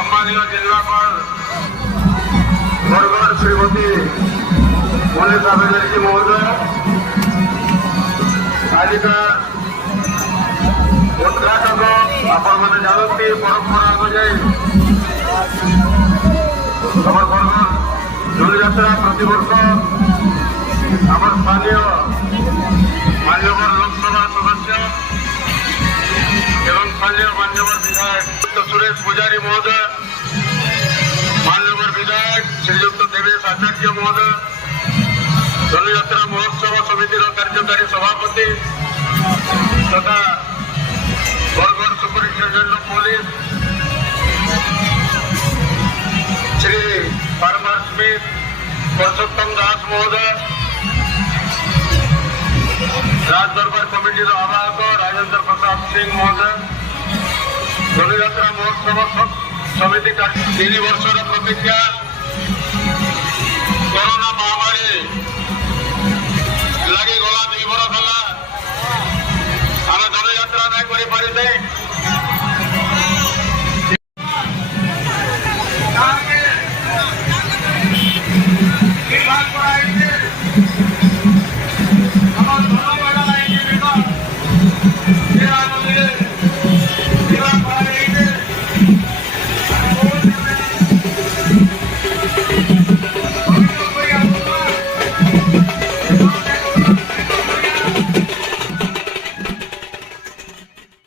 सम्मानीय जिल्लापाल बरगढ़ श्रीमती मनीषा बनर्जी महोदय आज का उद्घाटक आपण मैंने जानती परंपरा अनुजाई आम बरगढ़ झुलीयात्रा प्रतिवर्ष आम स्थानीय मान्यवर लोकसभा सदस्य एवं स्थानीय मान्यवर विधायक सुरेश पुजारी महोदय, मान्यवर विधायक श्रीयुक्त देवेश आचार्य महोदय, झुलीयात्रा महोत्सव समितिर कार्यकारी सभापति तथा Bargarh superintendent of police Shri परमास्मित पुरुषोत्तम दास महोदय, राज दरबार कमिटी आवाहक राजेंद्र प्रसाद सिंह महोदय, झुलीयात्रा महोत्सव समिति 3 वर्षर प्रतिज्ञा कोरोना महामारी लगी गला 2 वर्ष है आम झुलीयात्रा नहीं कर पारे